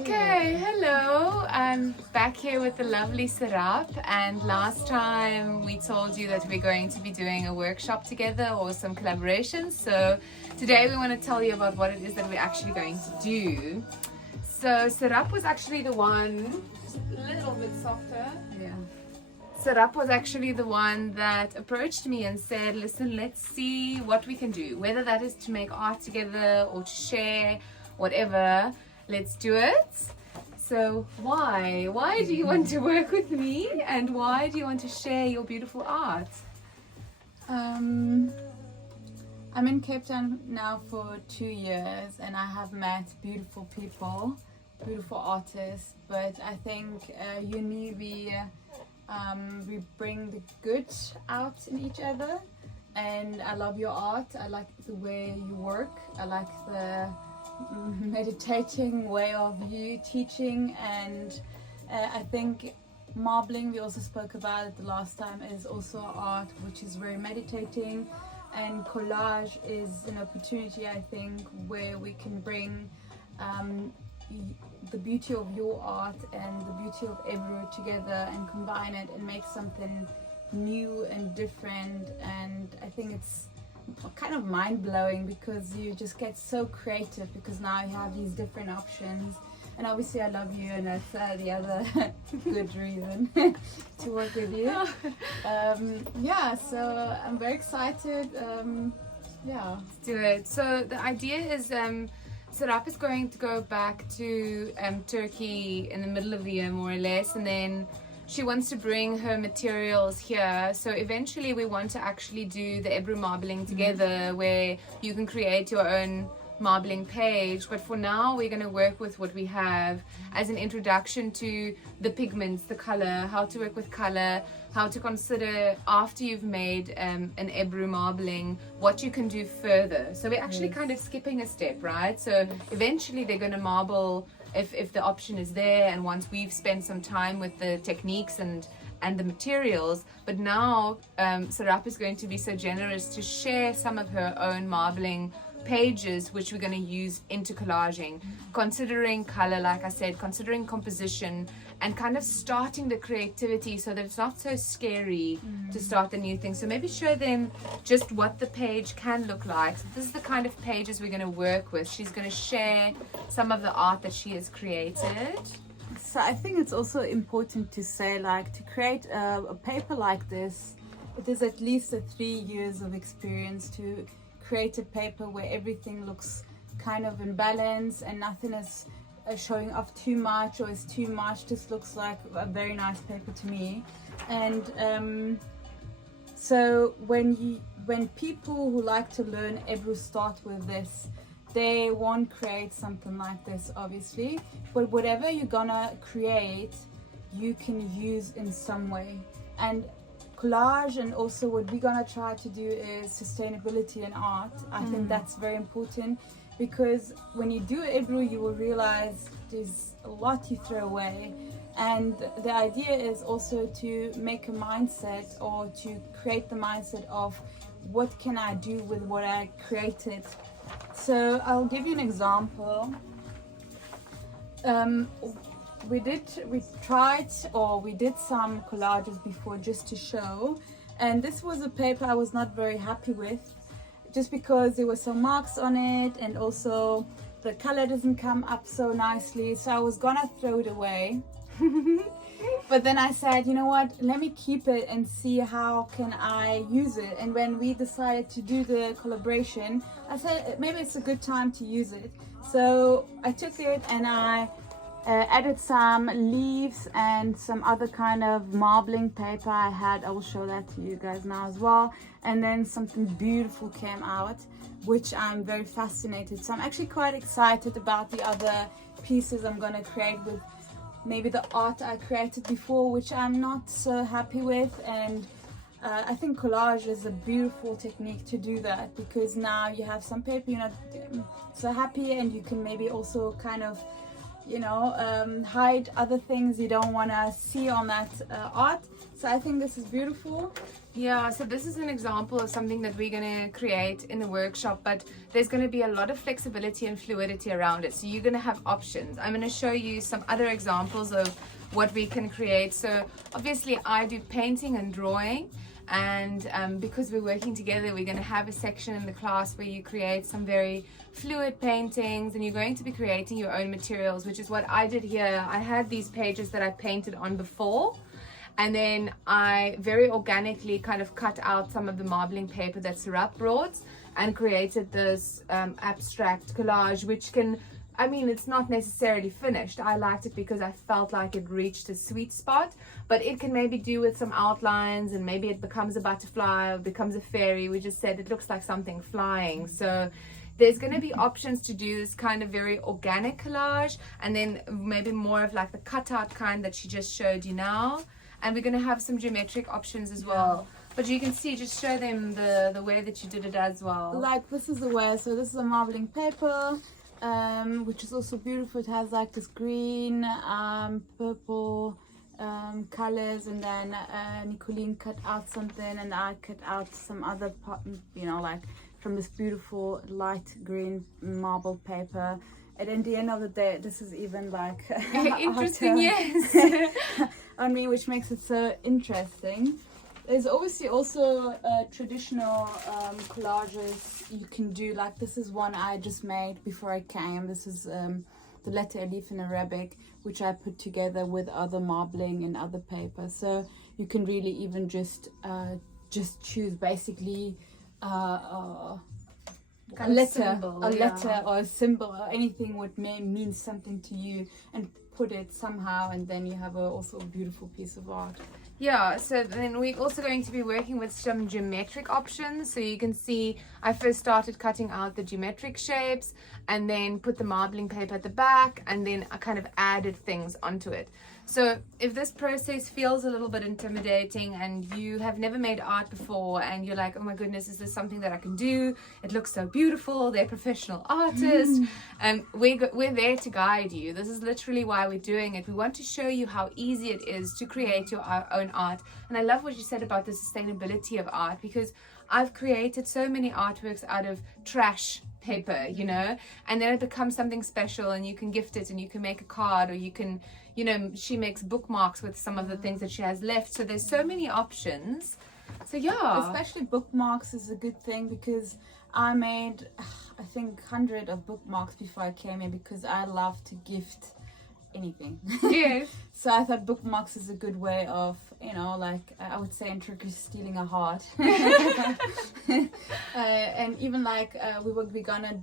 Okay, hello. I'm back here with the lovely Serap, and last time we told you that we're going to be doing a workshop together or some collaborations. So today we want to tell you about what it is that we're actually going to do. So Serap was actually the one, just a little bit softer. Yeah. Serap was actually the one that approached me and said, listen, let's see what we can do. Whether that is to make art together or to share, whatever. Let's do it. So why do you want to work with me, and why do you want to share your beautiful art? I'm in Cape Town now for 2 years, and I have met beautiful people, beautiful artists, but I think you and me, we bring the good out in each other, and I love your art. I like the way you work. I like the meditating way of you teaching, and I think marbling, we also spoke about it the last time, is also art which is very meditating, and collage is an opportunity, I think, where we can bring the beauty of your art and the beauty of Ebru together and combine it and make something new and different. And I think it's kind of mind-blowing because you just get so creative because now you have these different options, and obviously I love you, and that's the other good reason to work with you. Yeah, so I'm very excited. Yeah, Let's do it. So the idea is Serap is going to go back to Turkey in the middle of the year, more or less, and then she wants to bring her materials here. So eventually we want to actually do the Ebru marbling together, where you can create your own marbling page. But for now we're going to work with what we have as an introduction to the pigments, the color, how to work with color, how to consider after you've made an Ebru marbling what you can do further. So we're actually kind of skipping a step, right? So eventually they're going to marble if the option is there, and once we've spent some time with the techniques and the materials. But now Serap is going to be so generous to share some of her own marbling pages, which we're going to use into collaging, considering color, like I said, considering composition, and kind of starting the creativity so that it's not so scary to start a new thing. So maybe show them just what the page can look like. So this is the kind of pages we're going to work with. She's going to share some of the art that she has created. so I think it's also important to say, like, to create a paper like this, it is at least 3 years of experience to create a paper where everything looks kind of in balance and nothing is showing off too much or is too much. This looks like a very nice paper to me. And so when people who like to learn Ebru start with this, they won't create something like this, obviously, but whatever you're gonna create you can use in some way. And collage, and also what we're gonna try to do is sustainability in art. I think that's very important, because when you do Ebru you will realize there's a lot you throw away, and the idea is also to make a mindset, or to create the mindset of what can I do with what I created. So I'll give you an example. We did some collages before just to show, and this was a paper I was not very happy with, just because there were some marks on it, and also the color doesn't come up so nicely, so I was gonna throw it away. But then I said, you know what, let me keep it and see how can I use it. And when we decided to do the collaboration, I said maybe it's a good time to use it. So I took it and I added some leaves and some other kind of marbling paper I had. I will show that to you guys now as well. And then something beautiful came out, which I'm very fascinated. So I'm actually quite excited about the other pieces I'm gonna create with maybe the art I created before, which I'm not so happy with. And I think collage is a beautiful technique to do that, because now you have some paper you're not so happy, and you can maybe also kind of you know, hide other things you don't want to see on that art. So I think this is beautiful. Yeah, so this is an example of something that we're going to create in the workshop, but there's going to be a lot of flexibility and fluidity around it. So you're going to have options. I'm going to show you some other examples of what we can create. So obviously I do painting and drawing, and because we're working together, we're going to have a section in the class where you create some very fluid paintings, and you're going to be creating your own materials, which is what I did here. I had these pages that I painted on before, and then I very organically kind of cut out some of the marbling paper that Serap brought and created this abstract collage, which can, I mean, it's not necessarily finished. I liked it because I felt like it reached a sweet spot, but it can maybe do with some outlines, and maybe it becomes a butterfly or becomes a fairy. We just said it looks like something flying. So there's going to be options to do this kind of very organic collage, and then maybe more of like the cutout kind that she just showed you now. And we're going to have some geometric options as well. But you can see, just show them the way that you did it as well. Like this is the way, so this is a marbling paper, which is also beautiful. It has like this green, purple colors, and then Nicolene cut out something, and I cut out some other part, you know, like from this beautiful light green marble paper. And in the end of the day, this is even like interesting, yes. on me, which makes it so interesting. There's obviously also traditional collages you can do. Like this is one I just made before I came. This is the letter Elif in Arabic, which I put together with other marbling and other paper. So you can really even just choose basically a letter or a symbol or anything what may mean something to you, and put it somehow, and then you have also a beautiful piece of art. Yeah, so then we're also going to be working with some geometric options. So you can see I first started cutting out the geometric shapes, and then put the marbling paper at the back, and then I kind of added things onto it. So if this process feels a little bit intimidating and you have never made art before, and you're like, oh my goodness, is this something that I can do? It looks so beautiful. They're professional artists. And we're there to guide you. This is literally why we're doing it. We want to show you how easy it is to create your own art. And I love what you said about the sustainability of art, because I've created so many artworks out of trash paper, you know, and then it becomes something special, and you can gift it, and you can make a card, or you can, you know, she makes bookmarks with some of the things that she has left. So there's so many options. So yeah, especially bookmarks is a good thing, because I made I think 100 of bookmarks before I came here, because I love to gift anything. Yes. So I thought bookmarks is a good way of, you know, like I would say in Turkish, stealing a heart. And even like we're gonna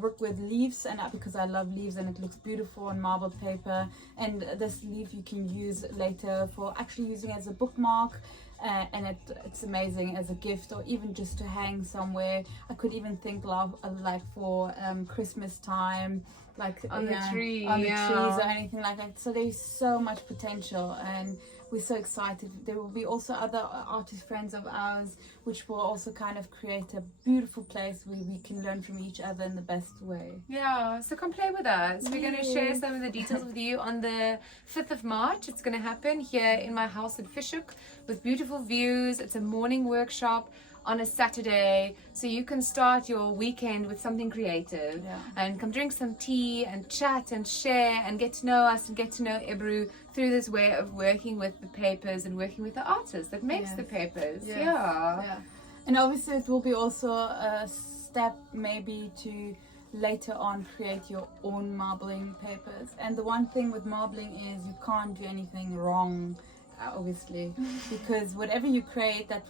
work with leaves, and because I love leaves and it looks beautiful on marble paper. And this leaf you can use later for actually using as a bookmark. And it's amazing as a gift, or even just to hang somewhere. I could even think like for Christmas time, like on the tree, on the trees or anything like that. So there's so much potential, and we're so excited. There will be also other artist friends of ours, which will also kind of create a beautiful place where we can learn from each other in the best way. Yeah, so come play with us. We're going to share some of the details with you on the 5th of March. It's going to happen here in my house in Hoek with beautiful views. It's a morning workshop on a Saturday, so you can start your weekend with something creative, and come drink some tea and chat and share and get to know us and get to know Ebru through this way of working with the papers and working with the artist that makes the papers. Yeah. And obviously it will be also a step maybe to later on create your own marbling papers. And the one thing with marbling is you can't do anything wrong, obviously, because whatever you create, that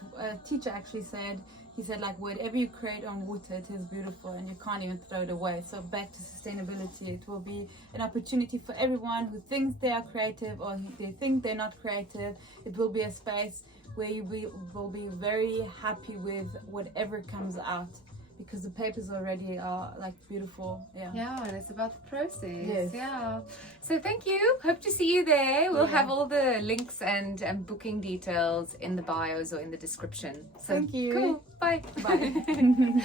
teacher actually said, he said like whatever you create on water, it is beautiful, and you can't even throw it away. So back to sustainability, it will be an opportunity for everyone who thinks they are creative or they think they're not creative. It will be a space where you will be very happy with whatever comes out, because the papers already are like beautiful. Yeah, and it's about the process. Yeah, so thank you, hope to see you there. We'll have all the links and booking details in the bios or in the description. So thank you. Cool, bye. Bye.